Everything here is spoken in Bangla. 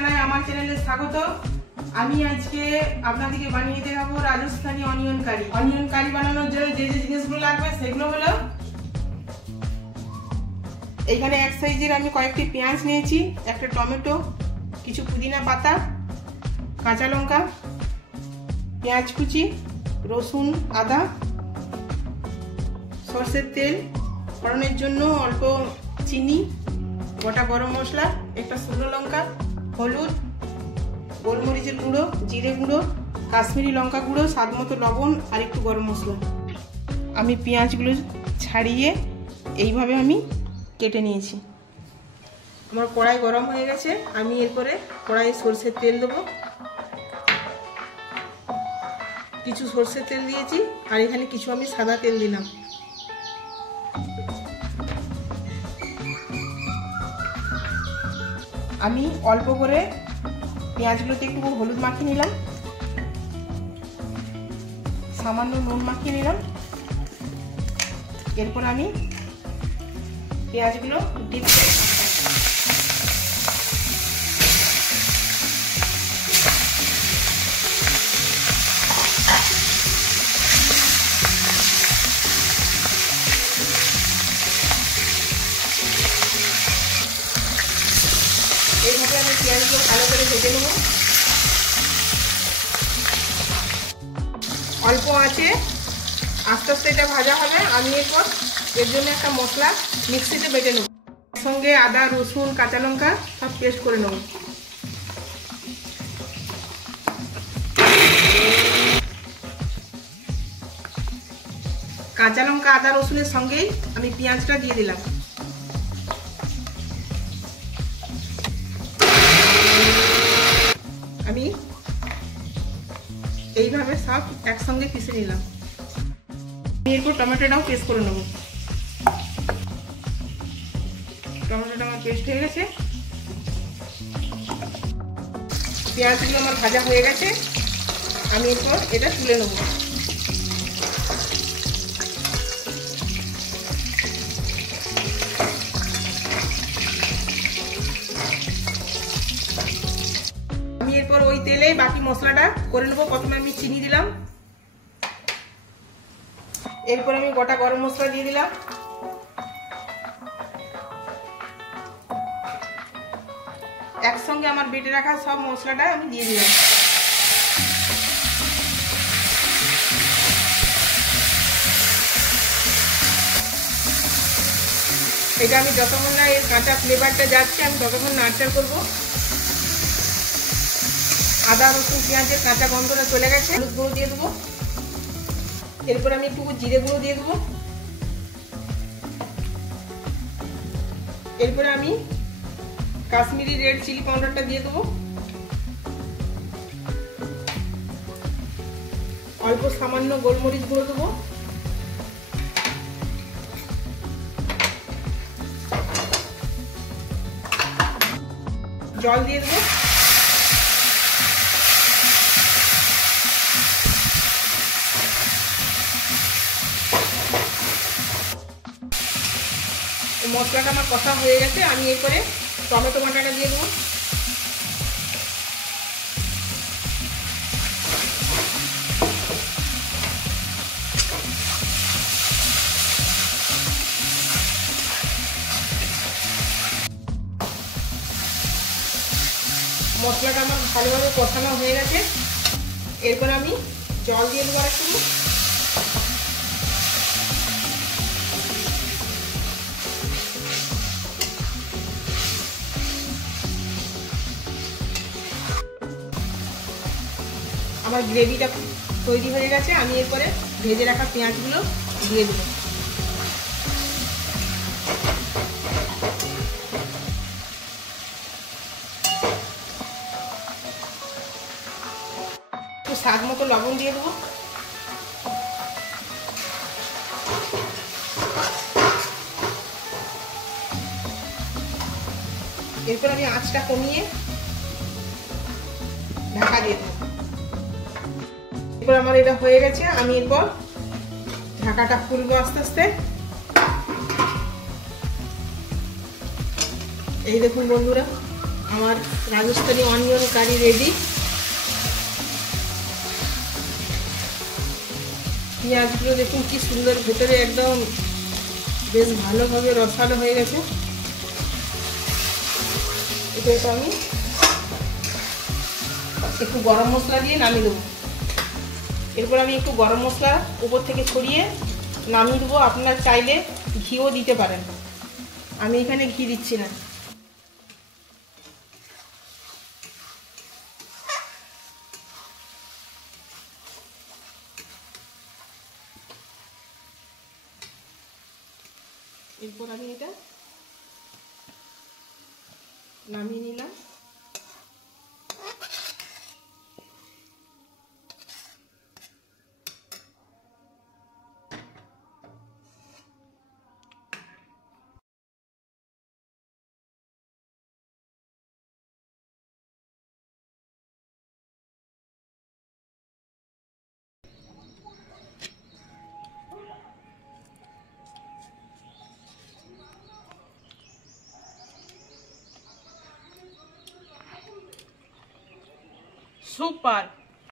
জানাই আমার চ্যানেলে স্বাগত। আমি আজকে আপনাদেরকে বানিয়ে দেখাবো রাজস্থানী অনিয়ন কারি। অনিয়ন কারি বানানোর জন্য যে যে জিনিসগুলো লাগবে সেগুলো হলো, এইখানে এক সাইজের আমি কয়েকটি পেঁয়াজ নিয়েছি, একটা টমেটো, কিছু পুদিনা পাতা, কাঁচা লঙ্কা, পেঁয়াজ কুচি, রসুন, আদা, সরষের তেল, ফোড়নের জন্য অল্প চিনি, গোটা গরম মশলা, একটা শুকনো লঙ্কা, হলুদ, গোলমরিচের গুঁড়ো, জিরে গুঁড়ো, কাশ্মীরি লঙ্কা গুঁড়ো, স্বাদ মতো লবণ আর একটু গরম মশলা। আমি পেঁয়াজগুলো ছাড়িয়ে এইভাবে আমি কেটে নিয়েছি। আমার কড়াই গরম হয়ে গেছে, আমি এরপরে কড়াইয়ে সরষের তেল দেবো। কিছু সরষের তেল দিয়েছি আর এখানে কিছু আমি সাদা তেল দিলাম। আমি অল্প করে পেঁয়াজগুলোতে একটু হলুদ মাখিয়ে নিলাম, সামান্য নুন মাখিয়ে নিলাম। এরপর আমি পেঁয়াজগুলো ডিপ করে এইভাবে আমি পেঁয়াজগুলো ভালো করে ভেজে নেব। অল্প আঁচে আস্তে আস্তে এটা ভাজা হবে। আমি এরপর এর জন্য একটা মশলা মিক্সিতে বেটে নেব। সঙ্গে আদা, রসুন, কাঁচা লঙ্কা সব পেস্ট করে নেব। কাঁচা লঙ্কা, আদা, রসুনের সঙ্গেই আমি পেঁয়াজটা দিয়ে দিলাম। আমি এইভাবে সব একসঙ্গে পিষে নিলাম। এরপর টমেটোটাও পেস্ট করে নেব। টমেটোটা আমার পেস্ট হয়ে গেছে, পেঁয়াজগুলো আমার ভাজা হয়ে গেছে। আমি এরপর এটা তুলে নেব। আমি এরপর ওই তেলে বাকি মশলাটা করে নেবো। প্রথমে আমি চিনি দিলাম, এরপর আমি গোটা গরম মশলা দিয়ে দিলাম, একসঙ্গে আমার বেটে রাখা সব মশলাটা আমি দিয়ে দিলাম। এটা আমি যতক্ষণ না এর কাঁচা ফ্লেভারটা যাচ্ছে আমি ততক্ষণ নাড়াচাড়া করবো। আদা, রসুন, পেঁয়াজের কাঁচা গন্ধটা চলে গেছে। হলুদ গুঁড়ো দিয়ে দেবো, এরপর আমি একটু জিরে গুঁড়ো দিয়ে দেবো। এরপরে আমি কাশ্মীরি রেড চিলি পাউডারটা দিয়ে দেবো। অল্প সামান্য গোলমরিচ গুঁড়ো দেবো। জল দিয়ে দেবো। মশলাটা আমার কষা হয়ে গেছে, আমি এরপরে টমেটো বাটাটা দিয়ে দেবো। মশলাটা আমার ভালোভাবে কষানো হয়ে গেছে, এরপর আমি জল দিয়ে দেবো একটু। আমার গ্রেভিটা তৈরি হয়ে গেছে, আমি এরপরে ভেজে রাখা পেঁয়াজগুলো দিয়ে দেবো। একটু স্বাদ মতো লবণ দিয়ে দেবো। এরপর আমি আঁচটা কমিয়ে ঢাকা দিয়ে দেবো। এরপর আমার এটা হয়ে গেছে, আমি এরপর ঢাকাটা খুলবো আস্তে আস্তে। এই দেখুন বন্ধুরা, আমার রাজস্থানি অনিয়ন কারি রেডি। পেঁয়াজগুলো দেখুন কি সুন্দর, ভেতরে একদম বেশ ভালোভাবে রসালো হয়ে গেছে। এটা আমি একটু গরম মশলা দিয়ে নামিয়ে দেবো। এরপর আমি একটু গরম মশলা উপর থেকে ছড়িয়ে নামিয়ে দেবো। আপনারা চাইলে ঘিও দিতে পারেন, আমি এখানে ঘি দিচ্ছি না। এরপর আমি এটা নামিয়ে নিলাম। সুপার।